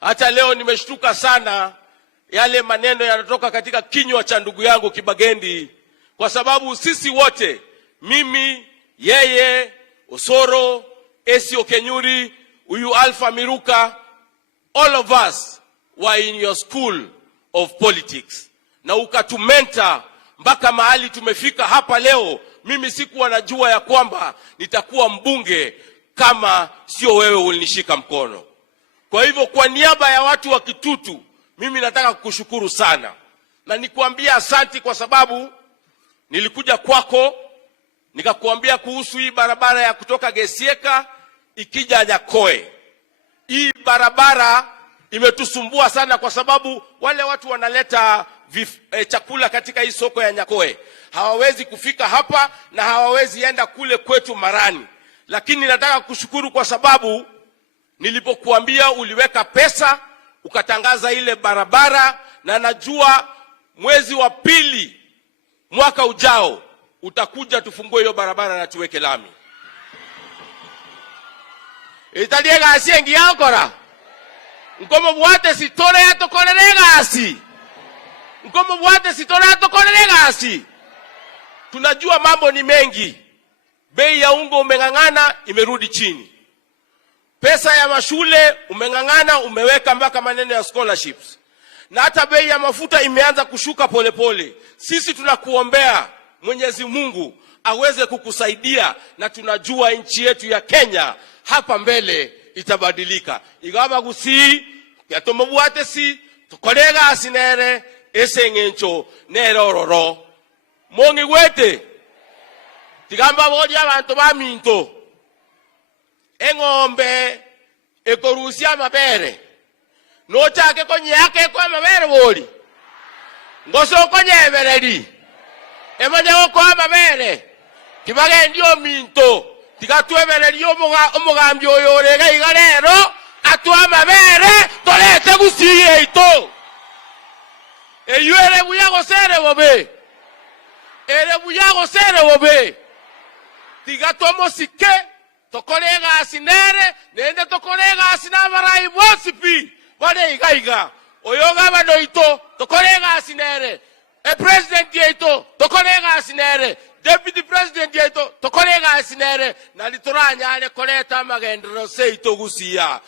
Hata leo nimeshtuka sana yale maneno yanatoka katika kinywa cha ndugu yangu Kibagendi, kwa sababu sisi wote, mimi, yeye, Osoro, Esio Kenyuri, huyu Alpha Miruka, all of us were in your school of politics. Na ukatumenta mpaka mahali tumefika hapa leo. Mimi sikuwa najua ya kwamba nitakuwa mbunge kama sio wewe ulinishika mkono. Kwa hivyo kwa niaba ya watu wa Kitutu, mimi nataka kukushukuru sana. Na nikuambia asanti kwa sababu nilikuja kwako nikakuambia kuhusu hii barabara ya kutoka Gesieka ikija Nyakoe. Hii barabara imetusumbua sana kwa sababu wale watu wanaleta chakula katika hii soko ya Nyakoe hawawezi kufika hapa na hawawezi enda kule kwetu Marani. Lakini nataka kushukuru kwa sababu nilipokuambia uliweka pesa ukatangaza ile barabara, na najua mwezi wa pili mwaka ujao utakuja tufungue hiyo barabara na tuweke lami. Italiega asiengi yankora. Nkomo buwate sitore ya tokolerega asi. Nkomo buwate sitore ya tokolerega asi. Tunajua mambo ni mengi. Bei ya ungo umengangana imerudi chini. Pesa ya mashule umengangana umeweka mpaka maneno ya scholarships. Na hata bei ya mafuta imeanza kushuka pole pole. Sisi tunakuombea Mwenyezi Mungu aweze kukusaidia, na tunajua nchi yetu ya Kenya hapa mbele itabadilika. Igaba gusi yatomobuate si tokolega asinere esengencho nerororo. Mongi wete tigamba bodi abantu baminto engombe ekorusia mabere no chake konye yake kwa mabere boli ngoso konye everedi emanye kwa mabere Kibagendi ominto tigatwebereri omugambi oyo orega igarero atwa mabere tolete gusiye ito eyuere buyago sere bobe ere buyago sere bobe tigatomo sike tokolega asinere nende tokolega asinabarai bosipi bade igaiga oyoga bano ito tokolega asinere president yeito tokolega asinere deputy president yeito tokolega asinere na litoranya ale koleta magendero seito gusia.